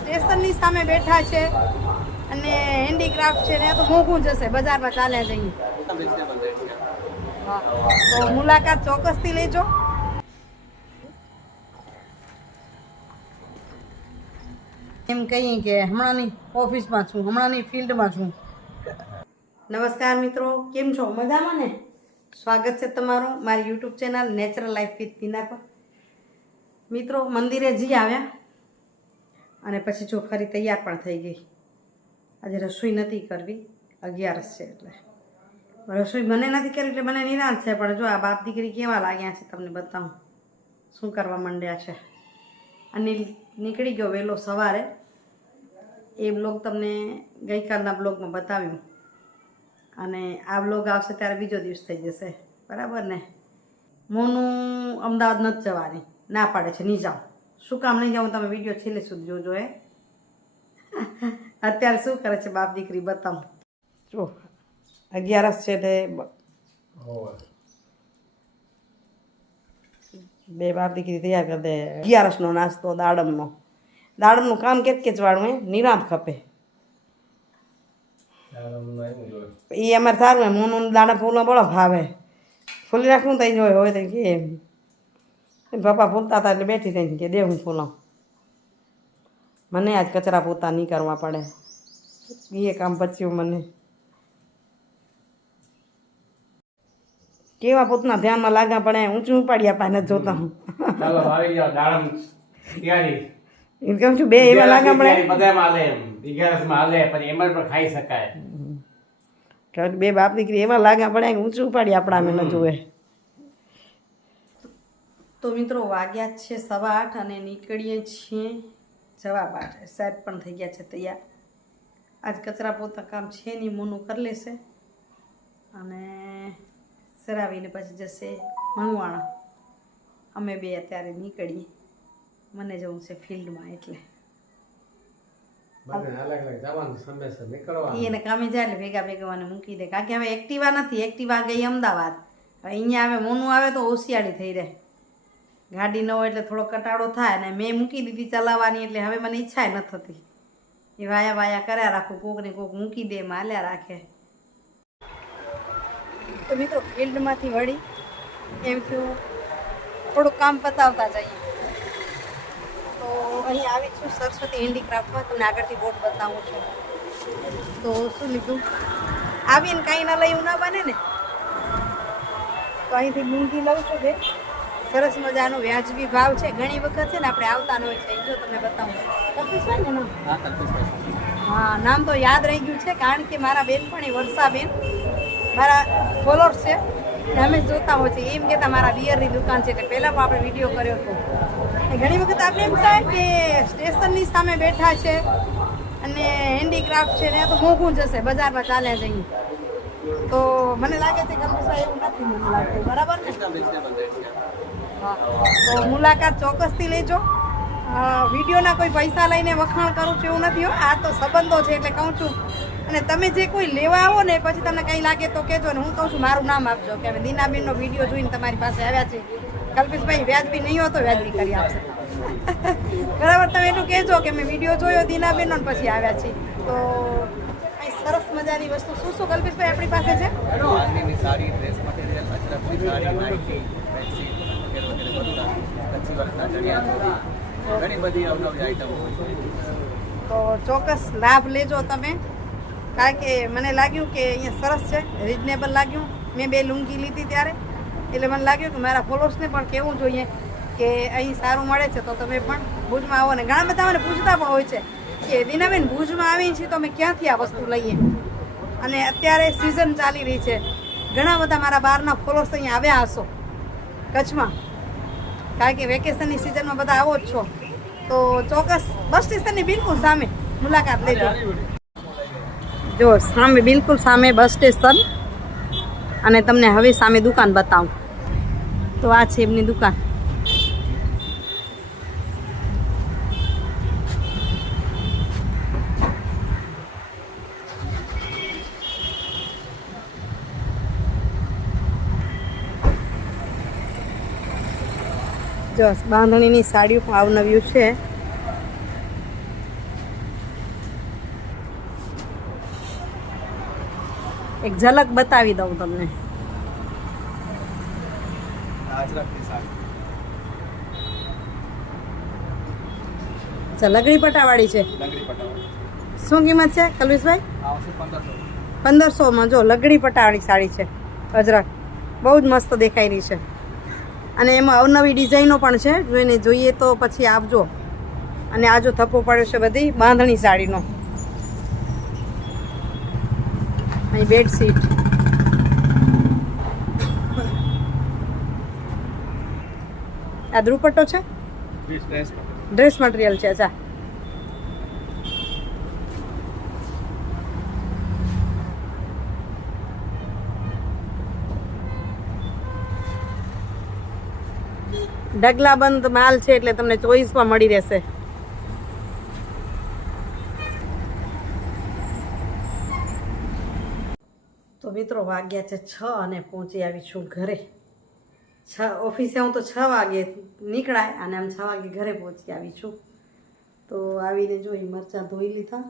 સ્ટેશનની સામે બેઠા છે અને હેન્ડીક્રાફ્ટ છે ને તો મોંઘું જશે, બજારમાં ચાલ્યા જઈએ. હા, તો મુલાકાત ચોક્કસથી લેજો. એમ કહીએ કે હમણાંની ઓફિસમાં છું, હમણાંની ફિલ્ડમાં છું. નમસ્કાર મિત્રો, કેમ છો? મજામાં ને? સ્વાગત છે તમારું મારી YouTube channel natural life with Tina પર. મિત્રો, મંદિરે જી આવ્યા અને પછી જો ફરી તૈયાર પણ થઈ ગઈ. આજે રસોઈ નથી કરવી, 11 છે એટલે રસોઈ મને નથી કરવી, એટલે મને નિરાંત છે. પણ જો આ બાપ દીકરી કેવા લાગ્યા છે તમને બતાવું, શું કરવા માંડ્યા છે. અનિલ નીકળી ગયો વહેલો સવારે, એ બ્લોગ તમને ગઈકાલના બ્લોગમાં બતાવ્યું અને આ બ્લોગ આવશે ત્યારે બીજો દિવસ થઈ જશે, બરાબર ને? મોનું અમદાવાદ નથી જવાની, ના પાડે છે નહીં જાઉં. શું કામ નહીં જાઉં તમે વિડીયો છેલ્લે સુધી જોજો. અત્યારે શું કરે છે બાપ દીકરી બતાવું. જો 11 છે તે બે બાપ દીકરી તૈયાર કરી દે. 11નો નાસ્તો દાડમનું કામ કેચ વાળું નિરાંત ખપે. એ અમારે સારું હોય, મોનું દાણા ફૂલો બળો ભાવે. ફૂલી રાખવું તઈ જોઈ હોય તો કે પપ્પા ફૂલતા હતા એટલે બેઠી થઈ કે દે હું ફૂલાવ. મને આજ કચરા પોતા નહીં કરવા પડે, એ કામ બચ્યું મને. કેવા પોતના ધ્યાનમાં લાગ્યા પણ ઊંચું ઉપાડી આપા નથી જોતા હું. એમ કહું છું બે એવા લાગ્યા પડે બે બાપ દીકરી એવા લાગ્યા પડે ઊંચું ઉપાડી આપણા અમે ન જોવે. તો મિત્રો વાગ્યા છે 8:15 અને નીકળીએ છીએ જવા માટે. સાહેબ પણ થઈ ગયા છે તૈયાર. આજ કચરા પોતા કામ છે નહીં, મોનું કરી લેશે અને સરાવીને પછી જશે મણવાણા. અમે બે અત્યારે નીકળીએ, મને જવું છે ફિલ્ડમાં એટલે એને કામે જાય એટલે ભેગા મને મૂકી દે. કારણ કે હવે એક્ટિવા નથી, એક્ટિવા ગઈ અમદાવાદ. હવે અહીંયા આવે મોનું આવે તો હોશિયારી થઈ રહે. ગાડી ન હોય એટલે થોડો કટાડો થાય અને મેં મૂકી દીધી ચલાવવાની, એટલે હવે મને ઈચ્છા નથી થતી. એ વાયા કર્યા રાખું, કોક ને કોક મૂકી દે એમાં હાલ્યા રાખે. તો મિત્રો ફિલ્ડમાંથી વળી એમ થયું થોડુંક કામ પતાવતા જઈએ. તો અહીં આવી છું સરસ્વતી હેન્ડીક્રાફ્ટમાં, તમને આગળથી બોર્ડ બતાવું છું. તો શું લીધું, આવીને કાંઈ ના લઈ એવું ના બને ને, તો અહીંથી મૂંગી લઉં છું. બે સરસ મજાનો વ્યાજબી ભાવ છે. ઘણી વખત છે ને આપણે આવતા ન હોય છે. જો તમને બતાવું, કલ્પેશભાઈ ને નામ? હા, નામ તો યાદ રહી ગયું છે કારણ કે મારા બેનપણી વર્ષાબેન મારા ફોલોઅર્સ છે ને, અમે જોતા હોય છે. એમ કહેતા મારા ડિયરની દુકાન છે, એટલે પહેલાં પણ આપણે વિડીયો કર્યો હતો. ઘણી વખત આપણે એમ થાય કે સ્ટેશનની સામે બેઠા છે અને હેન્ડીક્રાફ્ટ છે ને તો મોંઘું જશે, બજારમાં ચાલ્યા જઈએ. તો મને લાગે છે કે એવું નથી, મને લાગતું, બરાબર ને? હા, તો મુલાકાત ચોક્કસથી લેજો. વિડીયોના કોઈ પૈસા લઈને વખાણ કરું છું એવું નથી હો, આ તો સંબંધો છે એટલે કહું છું. અને તમે જે કોઈ લેવા આવો ને પછી તમને કંઈ લાગે તો કહેજો ને. હું કહું છું મારું નામ આપજો કે અમે દીનાબેનનો વિડીયો જોઈને તમારી પાસે આવ્યા છે. કલ્પેશભાઈ વ્યાજબી નહીં હોય તો વ્યાજબી કરી આપશે. બરાબર, તમે એટલું કહેજો કે મેં વિડીયો જોયો દીનાબેનનો ને પછી આવ્યા છીએ. તો અહીં સરસ મજાની વસ્તુ શું શું કલ્પેશભાઈ આપણી પાસે છે? તો ચોક્કસ લાભ લેજો તમે, કારણ કે મને લાગ્યું કે અહીંયા સરસ છે, રિઝનેબલ લાગ્યું. મેં 2 લુંગી લીધી ત્યારે, એટલે મને લાગ્યું કે મારા ફોલોઅર્સને પણ કહેવું જોઈએ કે અહીં સારું મળે છે તો તમે પણ ભુજમાં આવો. ને ઘણા બધા મને પૂછતા પણ હોય છે કે દીનાબેન ભુજમાં આવી છીએ તો અમે ક્યાંથી આ વસ્તુ લઈએ. અને અત્યારે સિઝન ચાલી રહી છે, ઘણા બધા મારા બહારના ફોલોઅર્સ અહીંયા આવ્યા હશો કચ્છમાં, કારણ કે વેકેશનની સિઝનમાં બધા આવો જ છો. તો ચોક્કસ બસ સ્ટેશનની બિલકુલ સામે મુલાકાત લેજો. જો સામે, બિલકુલ સામે બસ સ્ટેશન, અને તમને હવે સામે દુકાન બતાવું. તો આ છે એમની દુકાન. જો બાંધણીની સાડીઓ પણ અવનવ્યું છે. એક ઝલક બતાવી દઉં તમને. અચ્છા, લગડી પટાવાળી છે. શું કિંમત છે કલ્વિશભાઈ? 1500માં. જો લગડી પટાવાળી સાડી છે અજરક, બહુ જ મસ્ત દેખાઈ રહી છે. અને એમાં અવનવી ડિઝાઇનો પણ છે, જોઈને જોઈએ તો પછી આપજો. અને આ જો થપ્પો પડ્યો છે બધી બાંધણી સાડીનો. અહીં બેડશીટ, આ દુપટ્ટો છે, ડ્રેસ મટીરિયલ છે. અચ્છા, ઢગલાબંધ માલ છે એટલે તમને ચોઈસમાં મળી રહેશે. તો મિત્રો વાગ્યા છે 6 અને પહોંચી આવી છું ઘરે. ઓફિસે હું તો 6 વાગે નીકળાય અને આમ 6 વાગે ઘરે પહોંચી આવી છું. તો આવીને જોઈ મરચાં ધોઈ લીધા,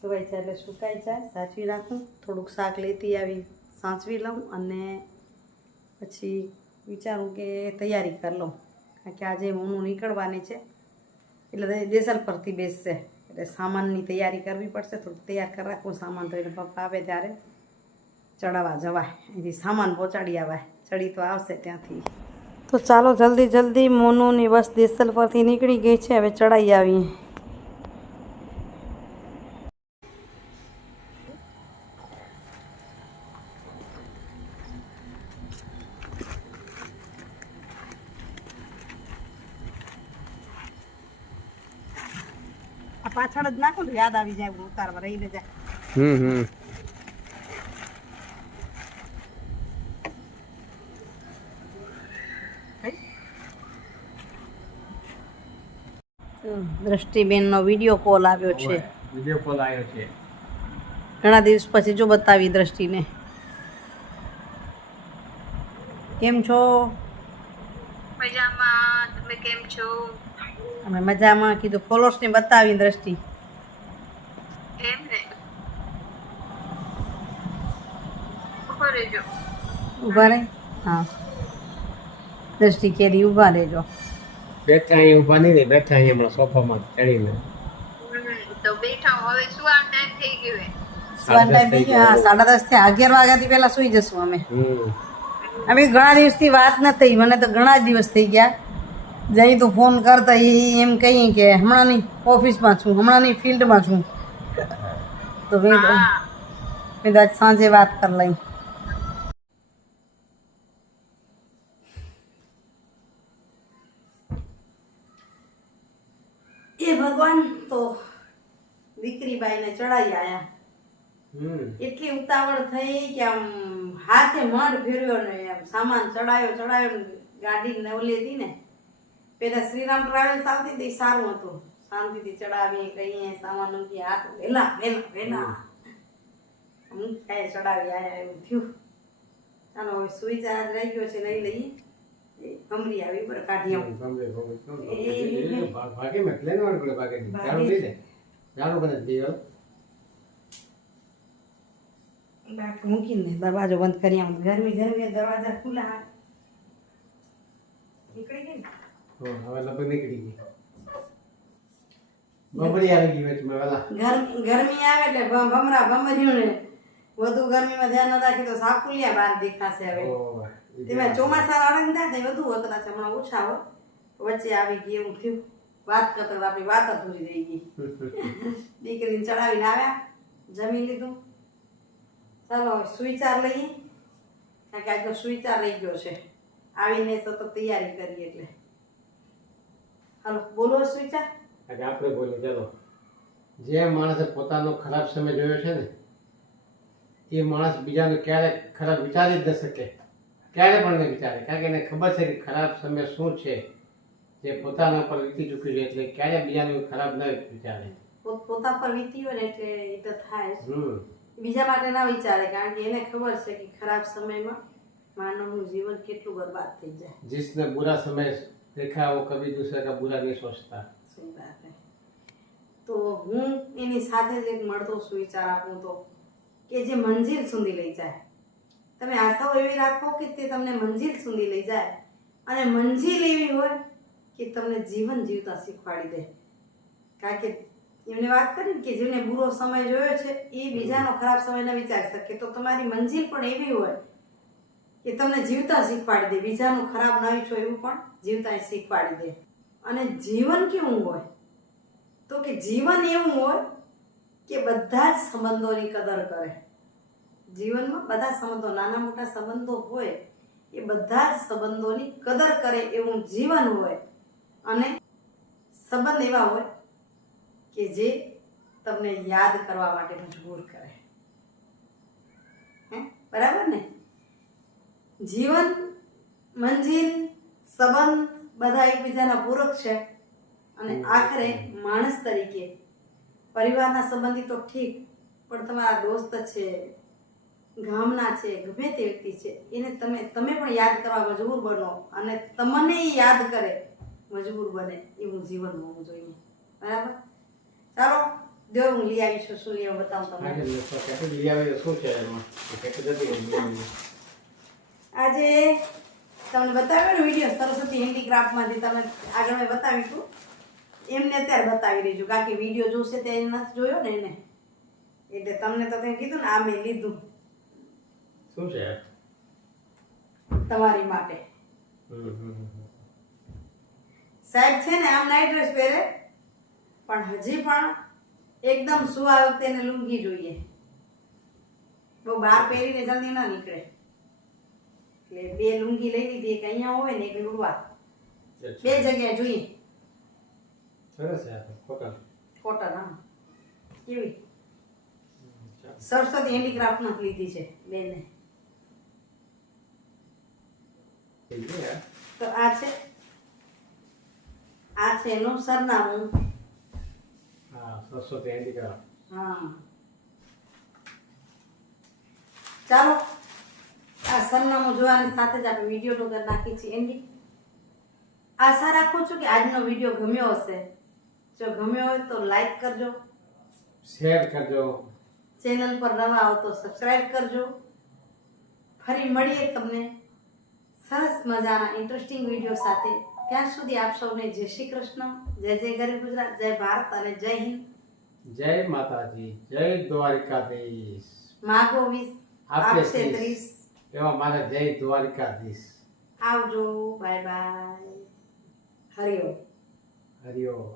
ધોવાઈ જાય એટલે સુકાઈ જાય, સાચવી રાખું. થોડુંક શાક લેતી આવી સાચવી લઉં અને પછી વિચારું કે તૈયારી કરી લઉં, કારણ કે આજે હું નીકળવાની છે એટલે દેસલ પરથી બેસશે એટલે સામાનની તૈયારી કરવી પડશે. થોડુંક તૈયાર કરી રાખું સામાન, તો એટલે પપ્પા આવે ત્યારે ચડાવવા જવાય, અહીંથી સામાન પહોંચાડી આવાય. ચડી તો આવશે ત્યાંથી. તો ચાલો જલ્દી જલ્દી, મોનુની બસ દેસલ પરથી નીકળી ગઈ છે, હવે ચડાઈ આવીએ. પાછળ જ નાખો તો યાદ આવી જાય, ઉતારવા રહી જાય. દ્રષ્ટિબેનનો વિડીયો કોલ આવ્યો છે. ઘણા દિવસ પછી જો બતાવી દ્રષ્ટિને. કેમ છો? મજામાં. તમે કેમ છો? અમે મજામાં. કીધું ફોલોઅર્સને બતાવી દ્રષ્ટિ. એમ ને, ઉભા રહેજો. ઊભા રહે. હા, દ્રષ્ટિ કેરી ઊભા રહેજો. બેઠા અહીંયા ઊભા નહીં, બેઠા અહીંયા હમણાં સોફામાં ચડીને. તો બેઠા હવે સુવા ટાઈમ થઈ ગયો હે. સુવાનો ટાઈમ થઈ ગયો. હા, 10:30 થી 11 વાગ્યાથી પહેલા સુઈ જશું અમે. અમે ઘણા દિવસથી વાત ન થઈ, મને તો ઘણા દિવસ થઈ ગયા. જઈ તું ફોન કરતા એમ કહી કે હમણાં નહીં ઓફિસમાં છું, હમણાં નહીં ફિલ્ડમાં છું. તો મેં આજ સાંજે વાત કરી લઈ. એ ભગવાન, તો દીકરી બાઈને ચડાઈ આયા. એટલી ઉતાવળ થઈ કે આમ હાથે મઢ ફેરવ્યો ને સામાન ચડાયો ને ગાડી ને ઓલી હતી ને, પેલા શ્રીરામ ટ્રાવેલ્સ આવતી હતી, સારું હતું, શાંતિથી ચડાવી કહીએ સામાન મૂકી હાથ વેલા કાંઈ ચડાવી આયા એવું થયું. ચાલો હવે સુઈ ચાર્જ રહી ગયો છે, લઈ લઈએ. કમરી આવી પર કાઢી મૂકીને દરવાજો બંધ કરી આમ. ગરમી દરવાજા ખુલ્લા નીકળી ગઈ. હવે લગભગ નીકળી ગઈ. બમરી આવી ગઈ વચમાં વેલા. ગરમી આવે એટલે ભમર્યું ને વધુ ગરમીમાં ધ્યાન ન રાખી તો સાકુલિયા બહાર દેખાશે. હવે તેમાં ચોમાસા આનંદ થાય તો વધુ વકરા છે, હમણાં ઓછા હોય. વચ્ચે આવી ગઈ એવું થયું. વાત કરતા આપણી વાત અધૂરી રહી ગઈ. દીકરીને ચડાવીને આવ્યા, જમી લીધું. ચાલો હવે સુવિચાર લઈએ, કારણ કે આજનો સુવિચાર રહી ગયો છે. આવીને સતત તૈયારી કરી એટલે. હાલો બોલો સુવિચાર. આજે આપણે બોલીએ. ચાલો, જે માણસે પોતાનો ખરાબ સમય જોયો છે ને, એ માણસ બીજાનો ક્યારે ખરાબ વિચારી જ ન શકે, ક્યારે પણ નહીં વિચારે. કારણ કે એને ખબર છે કે ખરાબ સમય શું છે, જે પોતાના પર વીતી ચૂક્યું છે, એટલે ક્યારે બીજાનું ખરાબ ન વિચારે. પોતા પર વીતી હોય ને એટલે એ તો થાય જ. બીજા માટે ના વિચારે, કારણ કે એને ખબર છે કે ખરાબ સમયમાં માનવનું જીવન કેટલું બરબાદ થઈ જાય. जिसने बुरा समय देखा वो कभी दूसरे का बुरा नहीं सोचता. સહી વાત હે. તો હું એની સાથે જ એક મળતો સુવિચાર આપું તો કે જે મંજિલ સુધી લઈ જાય. તમે આશાઓ એવી રાખો કે તે તમને મંજિલ સુધી લઈ જાય, અને મંજિલ એવી હોય કે તમને જીવન જીવતા શીખવાડી દે. કારણ કે એમને વાત કરી કે જેને બુરો સમય જોયો છે એ બીજાનો ખરાબ સમય ન વિચારી શકે. તો તમારી મંજિલ પણ એવી હોય કે તમને જીવતા શીખવાડી દે, બીજાનું ખરાબ ન ઈચ્છો એવું પણ જીવતા શીખવાડી દે. અને જીવન કેવું હોય તો કે જીવન એવું હોય કે બધા જ સંબંધોની કદર કરે. જીવનમાં બધા સંબંધો, નાના મોટા સંબંધો હોય એ બધા જ સંબંધોની કદર કરે એવું જીવન હોય. અને સંબંધ એવા હોય કે જે તમને યાદ કરવા માટે મજબૂર કરે. બરાબર ને? જીવન, મંજિલ, સંબંધ બધા એકબીજાના પૂરક છે. અને આખરે માણસ તરીકે પરિવારના સંબંધી તો ઠીક, પણ તમારા દોસ્ત છે, ગામના છે, ગમે તે વ્યક્તિ છે, એને તમે પણ યાદ કરવા મજબૂર બનો, અને તમને યાદ કરે મજબૂર બને એવું જીવન હોવું જોઈએ. બરાબર? ચાલો દેવ, હું લઈ આવી છું. શું લઈ આવું બતાવું તમને. આજે તમને બતાવ્યો ને વિડીયો સરસ્વતી હેન્ડીક્રાફ્ટમાંથી, તમે આગળ મેં બતાવ્યું હતું એમને અત્યારે બતાવી રહી છું. કારણ કે વિડીયો જોશે તે નથી જોયો ને એને, એટલે તમને તો કંઈ કીધું ને આ મેં લીધું. શું છે? તમારી માટે. સાહેબ છે ને આમ નાઇટ ડ્રેસ પહેરે, પણ હજી પણ એકદમ સુવા વખતે એને લુંગી જોઈએ. બહુ બહાર પહેરીને જલ્દી ના નીકળે, એટલે બે લુંગી લઈ લીધી. એક અહીંયા હોય ને એક લુવા, બે જગ્યાએ જોઈએ. સરસ છે. કોટન. કોટન. હા, કેવી સરસ્વતી હેન્ડીક્રાફ્ટ માં લીધી છે બેને. તો આ છે એનું સરનામું. હા, સરસ્વતી હેન્ડીક્રાફ્ટ. હા, ચાલો આ સરનામું જોવાની સાથે જ આપણે વિડીયો તો નાખી છે. એની આશા રાખું છું કે આજનો વિડીયો ગમ્યો હશે. જો ગમ્યો હોય તો લાઈક કરજો, શેર કરજો, ચેનલ પર નવા આવો તો સબસ્ક્રાઇબ કરજો. ફરી મળીએ તમને સરસ મજાના ઇન્ટરેસ્ટિંગ વિડીયો સાથે. ત્યાં સુધી આપ સૌને જય શ્રી કૃષ્ણ, જય જય ગરીબ ગુજરાત, જય ભારત અને જય હિન્દ. જય માતાજી, જય દ્વારિકાધીશ. માગો 20 આપશે 30. એવા મારા જય દ્વારિકાધીશ. આવજો, બાય બાય, હરિઓમ. હરિઓમ.